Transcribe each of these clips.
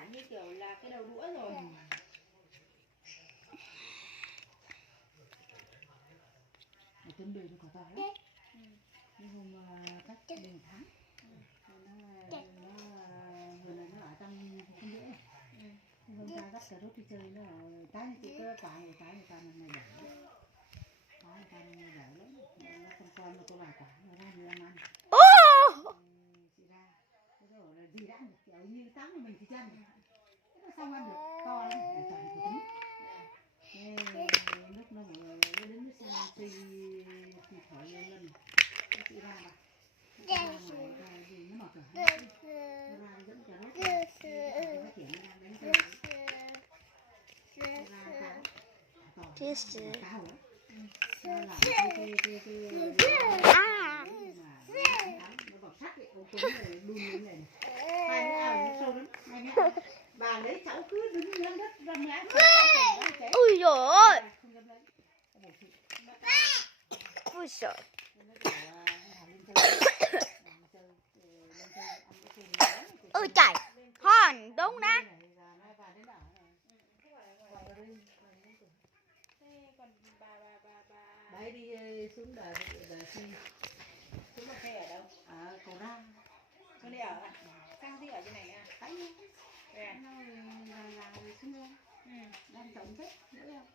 quả như kiểu là cái đầu đũa rồi. Tấm bề nó quả to lắm. Nhưng hôm cách đều tháng nó vừa là nó ở trong không nữa. Hôm qua dắt cà rốt đi chơi nó cái chỉ có quả người ta năm nay đẻ, có người ta năm nay đẻ lắm, nó không con mà có vài quả nó ra nhiều ăn. Chị ra, cái rồi là gì đã được kiểu như tắm của mình thì chân, thế nó xong ăn được to lắm, để toàn của tính. Lúc nó đến nước sang suy thì thổi lên lần, chị ra mà. Gì nó mở cửa nó ra dẫn cà rốt nó phát triển nó đang đánh rơi Chia sẻ. cao lắm nó là cái nó bọc sắt ấy, ông Tuấn này đun lên này hai nó ao nó sâu lắm hai mẹ bà lấy cháu cứ đứng lên đất răm lá Ui dồi ôi. Ui trời. Ôi trời, hòn đúng đó. Đấy đi xuống đà Chi. Xuống mà thuê ở đâu? Ở Cầu Rang. Con đi ở à? Sao đi ở trên này à? Đấy. Nó là xuống đây. Đang trồng Tết nữa không?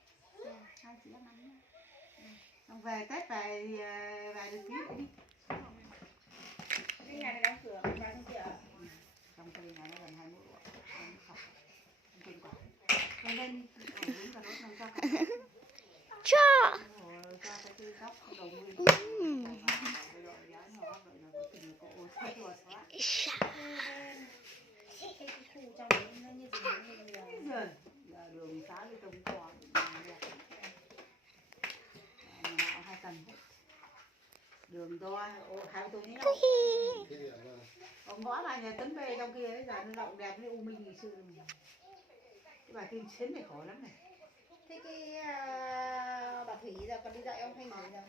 Hai chị em ăn. Xong về Tết về được tí nữa đi. Cái nhà này đóng cửa, vào trong kia ở. Trong cây này nó gần 21 độ. Không học. Không quên quả. Lên lên đi. Đúng cả nốt nằm cho cả. Cho. Cho cái góc đầu nguyên. Cái khu trong đấy nó như gì giờ đường xá đi trông to nào 2 tầng đường to hai tôi nhé ông ngõ này nhà Tấn Bê trong kia ấy giờ nó rộng đẹp như U Minh ngày xưa cái bà Kim Xến này khổ lắm này. thế cái bà Thủy giờ còn đi dạy ông Thanh gì giờ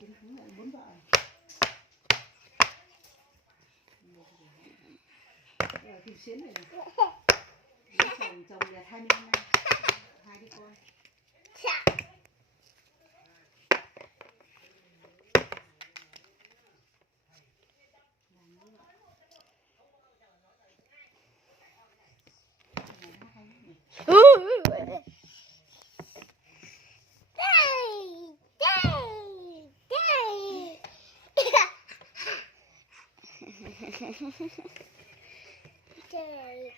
Kim Xến lại muốn vợ Kim Xến này chồng đẹp 25 năm hai đứa con. Trời.